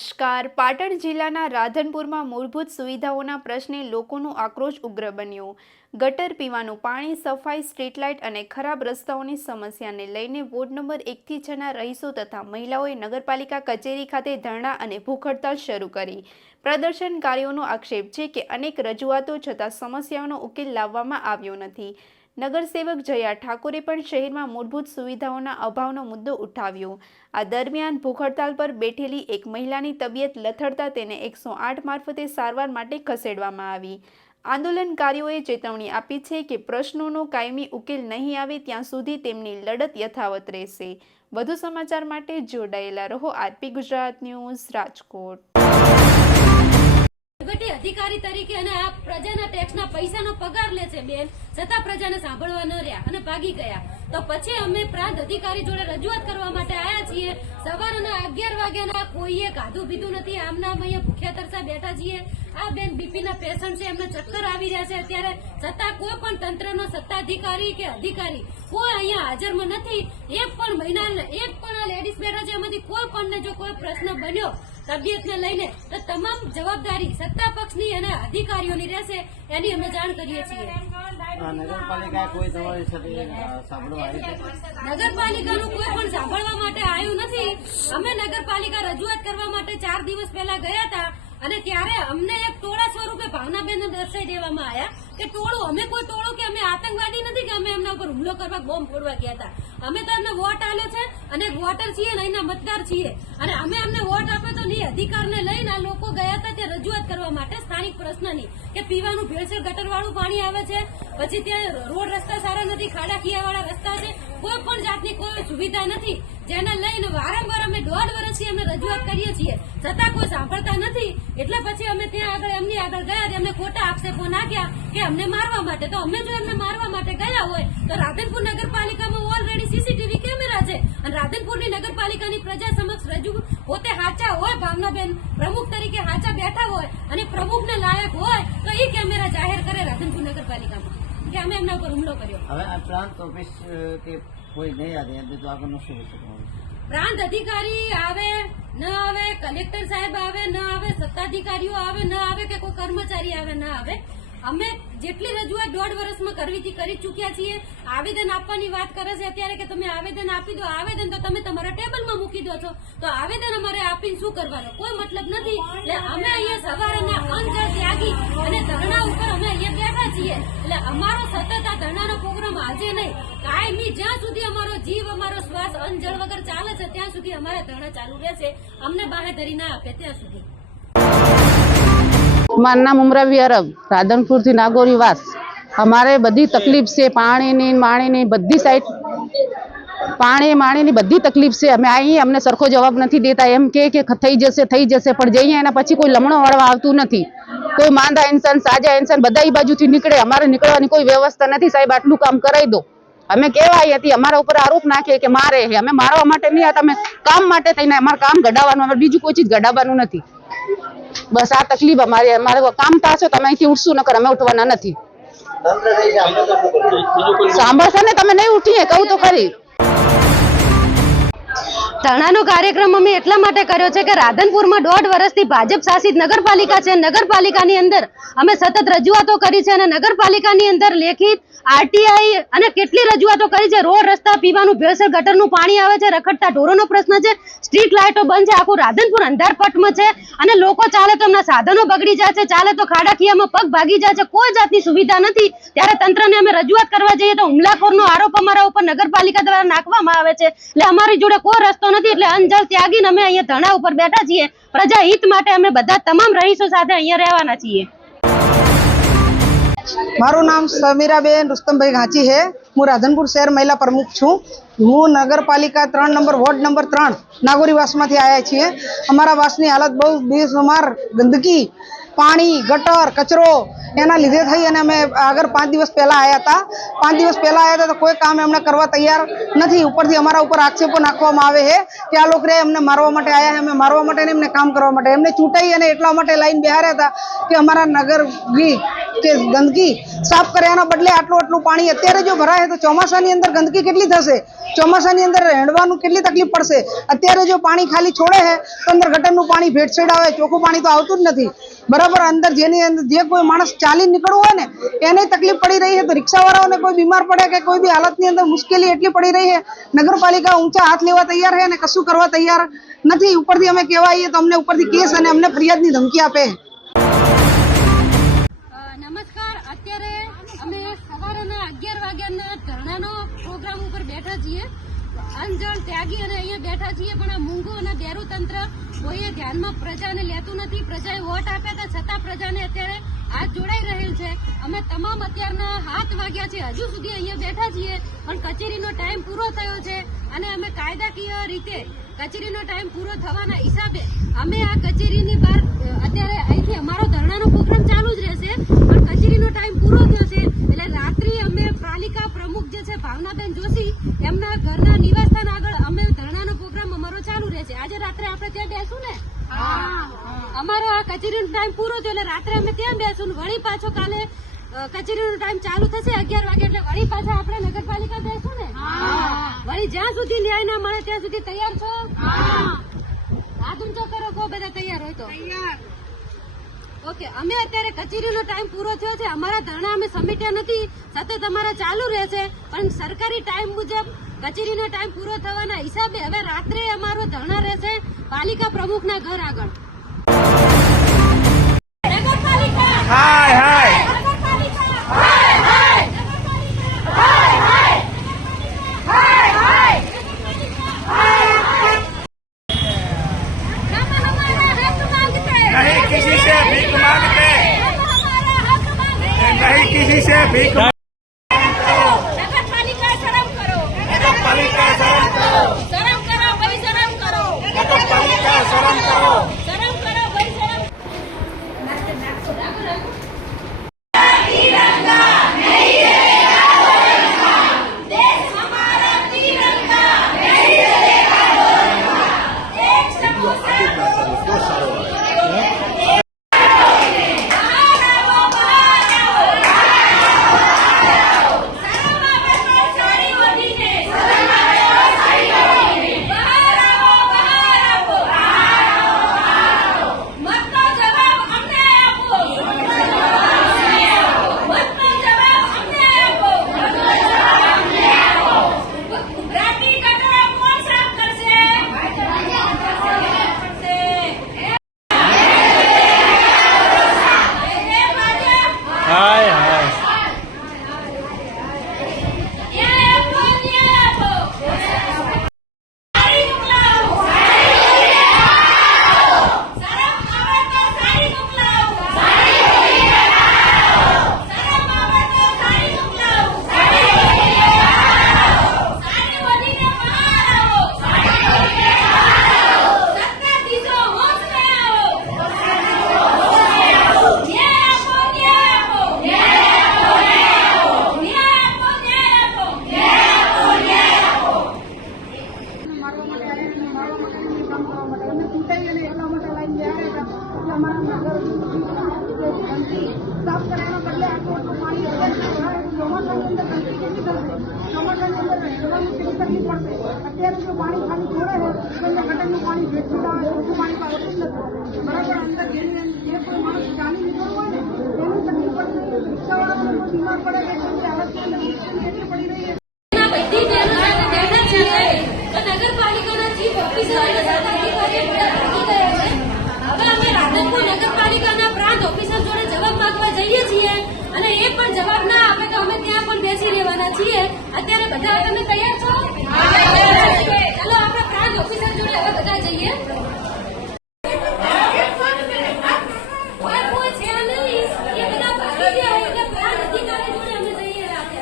નમસ્કાર. પાટણ જિલ્લાના રાધનપુરમાં મૂળભૂત સુવિધાઓના પ્રશ્ને લોકોનો આક્રોશ ઉગ્ર બન્યો. ગટર, પીવાનું પાણી, સફાઈ, સ્ટ્રીટ લાઇટ અને ખરાબ રસ્તાઓની સમસ્યાને લઈને વોર્ડ નંબર 1 થી 6 ના રહીશો તથા મહિલાઓએ નગરપાલિકા કચેરી ખાતે ધરણા અને ભૂખ હડતાળ શરૂ કરી. પ્રદર્શનકારીઓનો આક્ષેપ છે કે અનેક રજૂઆતો છતાં સમસ્યાઓનો ઉકેલ લાવવામાં આવ્યો નથી. નગરસેવક જયા ઠાકોરે પણ શહેરમાં મૂળભૂત સુવિધાઓના અભાવનો મુદ્દો ઉઠાવ્યો. આ દરમિયાન ભૂખ હડતાળ પર બેઠેલી એક મહિલાની તબિયત લથડતા તેને 108 મારફતે સારવાર માટે ખસેડવામાં આવી. આંદોલનકારીઓએ ચેતવણી આપી છે કે પ્રશ્નોનો કાયમી ઉકેલ નહીં આવે ત્યાં સુધી તેમની લડત યથાવત રહેશે. વધુ સમાચાર માટે જોડાયેલા રહો આરપી ગુજરાત ન્યૂઝ, રાજકોટ. અધિકારી તરીકે અને આ પ્રજાના ટેક્સના પૈસાનો પગાર લે છે બેન, છતાં પ્રજાને સાંભળવા ન રહ્યા અને ભાગી ગયા. તો પછી અમે પ્રાંત અધિકારી જોડે રજૂઆત કરવા માટે આવ્યા છીએ. સવારના 11 વાગ્યાના કોઈએ ખાધું પીધું નથી. આમના અહીંયા ભૂખ્યા તરસા બેઠા છીએ. આ બેન બીપીના પેશન્ટ છે, એમને ચક્કર આવી રહ્યા છે અત્યારે, છતાં કોઈ પણ તંત્રનો સત્તાધિકારી કે અધિકારી કોઈ અહીંયા હાજરમાં નથી. એક પણ લેડીઝ બેઠા છે, એમાંથી કોઈ પણ જો કોઈ પ્રશ્ન બન્યો તબિયતને લઈને તો તમામ જવાબદારી સત્તા પક્ષની અને અધિકારીઓની રહેશે, એની અમે જાણ કરીએ છીએ. નગરપાલિકાનું કોઈ પણ સાંભળવા માટે આવ્યું નથી. અમે નગરપાલિકા રજૂઆત કરવા માટે 4 દિવસ પહેલા ગયા હતા અને ત્યારે અમને એક ટોળા સ્વરૂપે ભાવનાબેન દર્શાવી દેવામાં આવ્યા કે ટોળું, અમે કોઈ ટોળું કે અમે આતંકવાદી નથી કે અમે એમના ઉપર હુમલો કરવા, બોમ્બ ફોડવા ગયા હતા. અમે તો એમને વોટ આપ્યો છે અને વોટર છીએ ને એના મતદાર છીએ અને અમે એમને વોટ આપ્યો તો નહીં. અધિકારને લઈને આ લોકો ગયા હતા તે રજૂઆત કરવા માટે સ્થાનિક પ્રશ્નની કે પીવાનું ભેળસેળ ગટરવાળું પાણી આવે છે, પછી ત્યાં રોડ રસ્તા સારા નથી, ખાડા ખીયાવાળા રસ્તા છે, કોઈ પણ જાતની કોઈ સુવિધા નથી, જેને લઈને વારંવાર અમે 1.5 વર્ષથી અમને રજૂઆત કરીએ છીએ, છતાં કોઈ સાંભળતા નથી. એટલે પછી અમે ત્યાં આગળ એમની આગળ ગયા, એમને ખોટા આક્ષેપો નાખ્યા કે અમને મારવા માટે. તો અમે જો એમને મારવા માટે ગયા હોય તો રાધનપુર નગરપાલિકામાં ઓલરેડી સીસીટીવી કેમેરા છે અને રાધનપુરની નગરપાલિકાની પ્રજા સમક્ષ રજૂ પોતે સાચા હોય, ભાવનાબેન પ્રમુખ તરીકે સાચા બેઠા હોય અને પ્રમુખને લાયક હોય તો એ કેમેરા જાહેર કરે રાધનપુર નગરપાલિકામાં કે અમે એમના ઉપર હુમલો કર્યો. હવે આ પ્રાંત ઓફિસ કે કોઈ નહીં આવે તો આગળનું શું થશે? પ્રાંત અધિકારી આવે ન આવે, કલેક્ટર સાહેબ આવે ન આવે, સત્તાધિકારીઓ આવે ન આવે કે કોઈ કર્મચારી આવે ન આવે, અમે જેટલી રજૂઆત 1.5 વર્ષમાં કરવી કરી ચૂક્યા છીએ. આવેદન આપવાની વાત કરે છે અત્યારે કે તમે આવેદન આપી દો. આવેદન તો તમે તમારા ટેબલમાં મૂકી દો છો, તો આવેદન અમારે આપીને શું કરવાનો? કોઈ મતલબ નથી. એટલે અમે અહીંયા સવારના અંજળ ત્યાગી અને ધરણા ઉપર અમે અહીંયા બેઠા છીએ. એટલે અમારો સતત આ ધરણાનો પ્રોગ્રામ આજે નહીં, કાયમી જ્યાં સુધી અમારો જીવ, અમારો શ્વાસ અંજળ વગર ચાલે છે ત્યાં સુધી અમારે ધરણા ચાલુ રહેશે. અમને બાહેધરી ના આપે ત્યાં સુધી. મારું નામ ઉમરાવી અરબ, રાધનપુર થી નાગોરી વાસ. અમારે બધી તકલીફ છે, પાણીની માણીની બધી સાઈડ, પાણી બધી તકલીફ છે. અમે આવીએ, અમને સરખો જવાબ નથી દેતા. એમ કે થઈ જશે પણ જઈએ એના પછી કોઈ લમણો વાળવા આવતું નથી. કોઈ માંદા ઇન્સાન, સાજા ઇન્સાન બધા એ બાજુથી નીકળે. અમારે નીકળવાની કોઈ વ્યવસ્થા નથી. સાહેબ આટલું કામ કરાવી દો. અમે કહેવાય હતી, અમારા ઉપર આરોપ નાખે કે મારે. અમે મારવા માટે નહીં, અમે કામ માટે થઈને અમારે કામ ઘડાવવાનું, અમે બીજું કોઈ ચીજ ઘડાવવાનું નથી. બસ આ તકલીફ અમારે કામ થશે તો અમે અહીંથી ઉઠશું, નકર અમે ઉઠવાના નથી. સાંભળશે ને, તમે નહીં ઉઠીએ કહું તો ખરી. ધરણાનો કાર્યક્રમ અમે એટલા માટે કર્યો છે કે રાધનપુરમાં 1.5 વર્ષથી ભાજપ શાસિત નગરપાલિકા છે. નગરપાલિકાની અંદર અમે સતત રજૂઆતો કરી છે અને નગરપાલિકાની અંદર લેખિત આરટીઆઈ અને કેટલી રજૂઆતો કરી છે. રોડ રસ્તા, પીવાનું ભેળસેળ ગટરનું પાણી આવે છે, રખડતા ઢોરોનો પ્રશ્ન છે, સ્ટ્રીટ લાઇટો બંધ છે, આખું રાધનપુર અંધારપટમાં છે અને લોકો ચાલે તો એમના સાધનો બગડી જાય છે, ચાલે તો ખાડાખિયામાં પગ ભાગી જાય છે. કોઈ જાતની સુવિધા નથી. ત્યારે તંત્રને અમે રજૂઆત કરવા જઈએ તો હુમલાખોરનો આરોપ અમારા ઉપર નગરપાલિકા દ્વારા નાખવામાં આવે છે. એટલે અમારી જોડે કોઈ રસ્તો નથી. એટલે અંજળ ત્યાગીને અમે અહીંયા ધરણા ઉપર બેઠા છીએ. પ્રજા હિત માટે અમે બધા તમામ રહીશો સાથે અહીંયા રહેવાના છીએ. મારું નામ સમીરાબેન રુસ્તમભાઈ ઘાંચી છે. હું રાધનપુર શહેર મહિલા પ્રમુખ છું. હું નગરપાલિકા 3 નંબર વોર્ડ નંબર 3 નાગોરી વાસમાંથી આવ્યા છીએ. અમારા વાસની હાલત બહુ બેસુમાર, ગંદકી, પાણી ગટર કચરો એના લીધે થઈ અને અમે આગળ 5 દિવસ પહેલા આવ્યા હતા. 5 દિવસ પહેલા આવ્યા હતા તો કોઈ કામ એમણે કરવા તૈયાર નથી. ઉપરથી અમારા ઉપર આક્ષેપો નાખવામાં આવે છે કે આ લોકો એમને મારવા માટે આવ્યા છે, અમે મારવા માટે ને એમને કામ કરવા માટે. એમને ચૂંટાઈ અને એટલા માટે લાઈન બેહાર્યા હતા કે અમારા નગરની કે ગંદકી સાફ કર્યાના બદલે આટલું પાણી અત્યારે જો ભરાય તો ચોમાસાની અંદર ગંદકી કેટલી થશે, ચોમાસાની અંદર રહેવાનું કેટલી તકલીફ પડશે. અત્યારે જો પાણી ખાલી છોડે છે તો અંદર ગટરનું પાણી ભેટસેડ આવે, ચોખ્ખું પાણી તો આવતું જ નથી બરાબર. અંદર જેની અંદર જે કોઈ માણસ ચાલી નીકળવું હોય ને એને તકલીફ પડી રહી છે. તો રિક્ષાવાળાઓને કોઈ બીમાર પડે કે કોઈ બી હાલતની અંદર મુશ્કેલી એટલી પડી રહી છે, નગરપાલિકા ઊંચા હાથ લેવા તૈયાર છે અને કશું કરવા તૈયાર નથી. ઉપરથી અમે કહેવા આવીએ તો અમને ઉપરથી કેસ અને અમને ફરિયાદની ધમકી આપે. નમસ્કાર, અત્યારે અમે સવારના 11 વાગ્યાના ધરણાનો પ્રોગ્રામ ઉપર બેઠા છીએ. અંજણ ત્યાગી અને અહીંયા બેઠા છીએ, પણ આ મૂંગું અને બેરું તંત્ર કોઈએ ધ્યાનમાં પ્રજાને લેતું નથી. પ્રજાએ વોટ આપ્યા હતા છતાં પ્રજાને અત્યારે હાથ જોડાઈ રહેલ છે. અમે તમામ અત્યારના 7 વાગ્યા છે હજુ સુધી અહીંયા બેઠા છીએ, પણ કચેરીનો ટાઈમ પૂરો થયો છે અને અમે કાયદાકીય રીતે કચેરીનો ટાઈમ પૂરો થવાના હિસાબે અમે આ કચેરીની બહાર અત્યારે અહીંથી અમારો ધરણાનો પ્રોગ્રામ ચાલુ જ રહેશે, પણ કચેરીનો ટાઈમ પૂરો થયો છે એટલે રાત્રે અમે પાલિકા પ્રમુખ જે છે ભાવનાબેન જોશી એમના ઘરના નિવાસસ્થાન આગળ અમે ધરણાનો પ્રોગ્રામ અમારો ચાલુ રહેશે. આજે રાત્રે આપણે ત્યાં બેસું ને, અમારો આ કચેરીનો ટાઈમ પૂરો થયો એટલે રાત્રે અમે ત્યાં બેસું. વળી પાછો કાલે કચેરીનો ટાઈમ ચાલુ થશે 11 વાગે એટલે વળી પાછા આપણે નગરપાલિકા બેસું ને. વળી જ્યાં સુધી ન્યાય ના મળે ત્યાં સુધી તૈયાર છો? હાથ ઊંચો કરો, કો બધા તૈયાર હોય તો. ઓકે, અમે અત્યારે કચેરીનો ટાઈમ પૂરો થયો છે, અમારા ધરણા અમે સમેટ્યા નથી, સતત અમારા ચાલુ રહેશે, પણ સરકારી ટાઈમ મુજબ કચેરીનો ટાઈમ પૂરો થવાના હિસાબે હવે રાત્રે અમારો ધરણા રહેશે પાલિકા પ્રમુખના ઘર આગળ. નગરપાલિકા હાય હાય, નગરપાલિકા હાય હાય, નગરપાલિકા હાય હાય, હાય હાય, હાય હાય. हम हमारा हक मांगते नहीं किसी से भीख मांगते, हम हमारा हक मांगते नहीं किसी से भीख नगरपालिका शर्म करो, नगरपालिका शर्म करो, शर्म करो भाई, शर्म करो, नगरपालिका शर्म करो, शर्म करो भाई, शर्म. देश हमारा तिरंगा नहीं रहेगा दोरंगा, एक समोसा हाय हाय. સાફ કર્યાના બદલે આટલું પાણી ચોમાસાની અંદર ગંદકી કેટલી થશે, ચોમાસાની અંદર રહેવાનું કેટલી તકલીફ પડશે. અત્યારે જો પાણી ખાલી છોડે છે તો એમને ગટરનું પાણી ભેટસેડ આવે, ચોખ્ખું પાણી તો આવતું જ નથી બરાબર. અંદર જે કોઈ માણસ ચાલી નીકળવું હોય ને એની તકલીફ પડી રહી છે. રિક્ષાવાળાઓને કોઈ બીમાર પડે કે કોઈ હાલતની અંદર મુશ્કેલી એટલી પડી રહી છે. બધી બહેનો સાથે બેઠા છીએ તો નગરપાલિકાના ચીફ ઓફિસર અને સાથે અધિકારીઓ બધા ભાગી ગયા છે. હવે અમે રાધનપુર નગરપાલિકાના પ્રાંત ઓફિસર જોડે જવાબ માંગવા જઈએ છીએ અને એ પણ જવાબ ના આપે તો અમે ત્યાં પણ બેસી રહેવાના છીએ. અત્યારે બધા તમે તૈયાર છો? ચાલો આપણે પ્રાંત ઓફિસર જોડે હવે બધા જઈએ. કોઈ છે નહીં, એ બધા ભાગી ગયા હોય એટલે પ્રાંત અધિકારી જોડે અમે જઈએ રાત્રે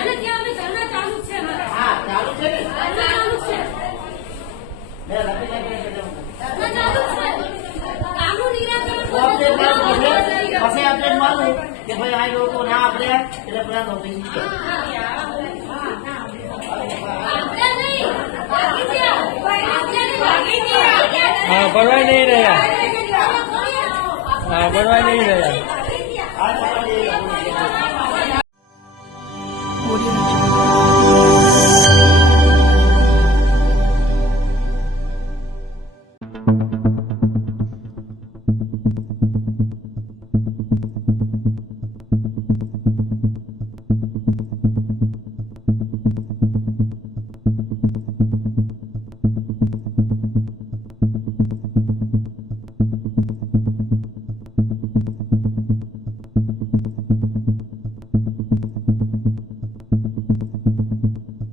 અને ત્યાં અમે ધરણા ચાલુ જ છે અમારા. ચાલુ છે ને? ચાલુ છે. ચાલુ છે. કામનું નિરાકરણ કે ભાઈ આ લોકો ના આપણે એટલે પેલા નોકરી हाँ बढ़वाई नहीं रहा हाँ बढ़वाई नहीं रहा આ Audio Jungle.